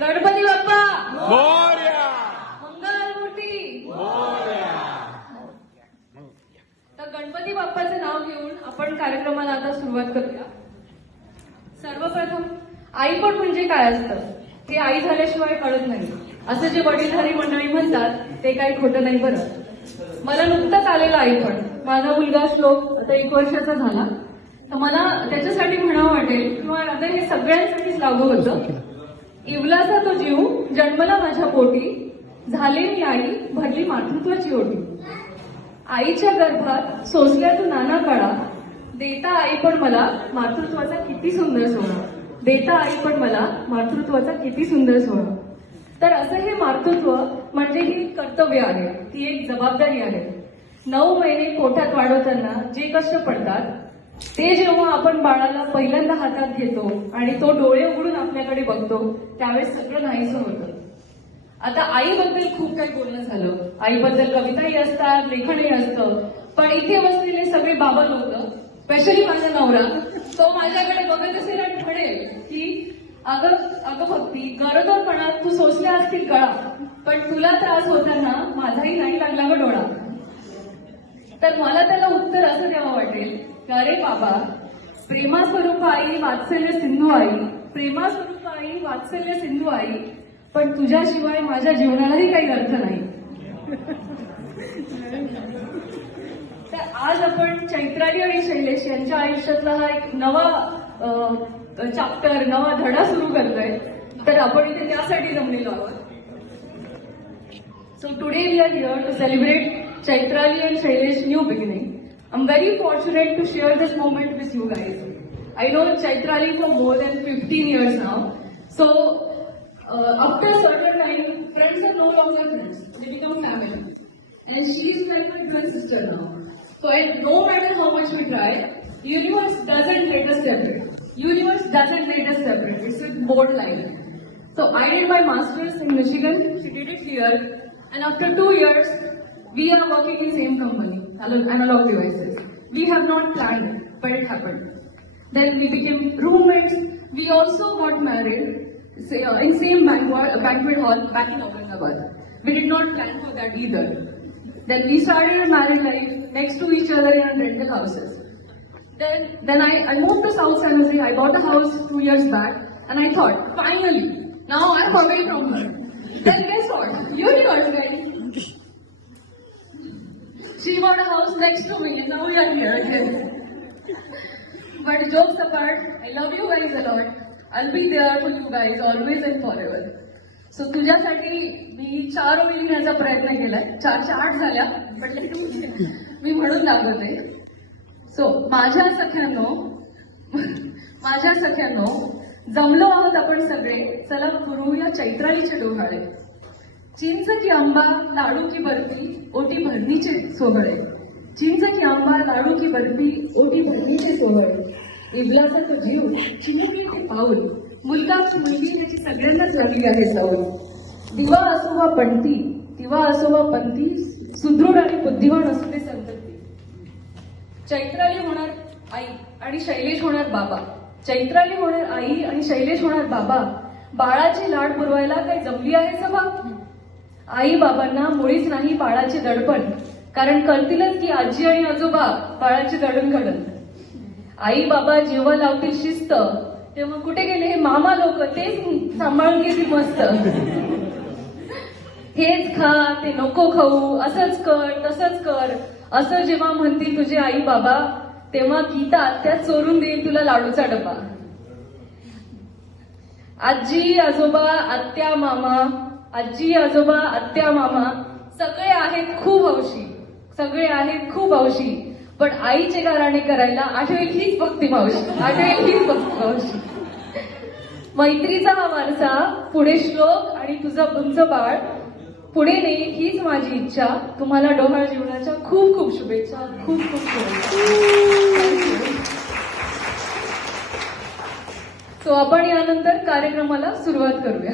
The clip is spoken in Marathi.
गणपती बाप्पा मोरया मंगलमूर्ती मोरया. तर गणपती बाप्पाचं नाव घेऊन आपण कार्यक्रमाला आता सुरुवात करूया. सर्वप्रथम आईपण म्हणजे काय असतं हे आई झाल्याशिवाय कळत नाही, असं जे वडीलधारी मंडळी म्हणतात ते काही खोटं नाही बरं. मला नुकतंच आलेलं आईपण. माझा मुलगा श्लोक आता 1 वर्षाचा झाला, तर मला त्याच्यासाठी म्हणावं वाटेल किंवा आता हे सगळ्यांसाठीच लागू होतं. इवलाचा तो जीव जन्मला माझ्या पोटी, झाले मी आई भरली मातृत्वाची ओटी. आईच्या गर्भात सोसल्या तू नाना काळा, देता आई पण मला मातृत्वाचा किती सुंदर सोहळा. देता आई पण मला मातृत्वाचा किती सुंदर सोहळा. तर असं हे मातृत्व म्हणजे ही कर्तव्य आहे, ती एक जबाबदारी आहे. 9 महिने पोटात वाढवताना जे कष्ट पडतात ते जेव्हा आपण बाळाला पहिल्यांदा हातात घेतो आणि तो डोळे उघडून आपल्याकडे बघतो त्यावेळेस सगळं नाहीसं होतं. आता आईबद्दल खूप काही बोलणं झालं, आईबद्दल कविताही असतात, लेखनही असतं, पण इथे बसलेले सगळे बाबा लोक, स्पेशली माझा नवरा, तो माझ्याकडे बघत असेल आणि म्हणेल की अगं भक्ती, गरोदरपणात तू सोसल्या असतील गळा, पण तुला त्रास होताना माझाही नाही लागला ग डोळा. तर मला त्याला उत्तर असं द्यावं वाटेल की अरे बाबा, प्रेमास्वरूप आई वात्सल्य सिंधू आई, प्रेमास्वरूप आई वात्सल्य सिंधू आई, पण तुझ्याशिवाय माझ्या जीवनालाही काही अर्थ नाही. तर आज आपण चैत्राली आणि शैलेश यांच्या आयुष्यातला हा एक नवा चॅप्टर, नवा धडा सुरू करतोय. तर आपण इथे त्यासाठी जमलेलो आहोत. So today we are here to celebrate Chaitrali and Shailesh new beginning. I'm very fortunate to share this moment with you guys. I know Chaitrali for more than 15 years now. So after a certain time, friends are no longer friends. They become family. And she is like my twin sister now. So no matter how much we try, universe doesn't let us separate. Universe doesn't let us separate. It's a bold line. So I did my master's in Michigan. She did it here. And after 2 years, we are working in the same company, Analog Devices. We have not planned it, but it happened. Then we became roommates. We also got married in same banquet hall back in Aurangabad. We did not plan for that either. Then we started a married life next to each other in rental houses. Then I moved to South San Jose. I bought a house 2 years back, and I thought, finally, now I'm away from her. Then guess what? Universe, right? She bought a house next to me, and now we are here again. But jokes apart, I love you guys a lot. I'll be there for you guys always and forever. So तुझ्यासाठी मी 4 ओळी लिहिण्याचा प्रयत्न केलाय. 4च्या 8 झाल्या, पण मी म्हणून दाखवते. सो माझ्या सख्यांनो, जमलो आहोत आपण सगळे, चला करूया चैत्रालीचे डोहाळे. चिंच की आंबा लाडू की बर्फी ओटी भरणीचे सोहळे. चिंच की आंबा लाडू की बर्फी ओटी भरणीचे सोहळे. इवलाचा तो जीव चिमुकली ते पाऊल, मुलगा मुलगी याची सगळ्यांनाच लागली आहे सवय. दिवा असोवा पंथी, सुदृढ आणि बुद्धिवान असू दे संतती. चैत्राली होणार आई आणि शैलेश होणार बाबा. चैत्राली होणार आई आणि शैलेश होणार बाबा. बाळाची लाड पुरवायला काही जमली आहे सभा. आई बाबांना मुळीच नाही बाळाचे दडपण, कारण कळतीलच की आजी आणि आजोबा बाळाचे दडण. आई बाबा जेव्हा लावतील शिस्त, तेव्हा कुठे गेले हे मामा लोक, तेच सांभाळून घेतील मस्त. हेच खा, ते नको खाऊ, असंच कर तसंच कर, असं जेव्हा म्हणतील तुझे आई बाबा, तेव्हा गीता आत्या चोरून देईल तुला लाडूचा डबा. आजी आजोबा आत्या मामा सगळे आहेत खूप हौशी, पण आईचे गाराणे करायला आठवेल हीच भक्ती मावशी. मैत्रीचा हा वारसा पुढे श्लोक आणि तुमचं बाळ पुढे नेईल हीच माझी इच्छा. तुम्हाला डोहाळ जीवनाच्या खूप खूप शुभेच्छा. सो आपण यानंतर कार्यक्रमाला सुरुवात करूया.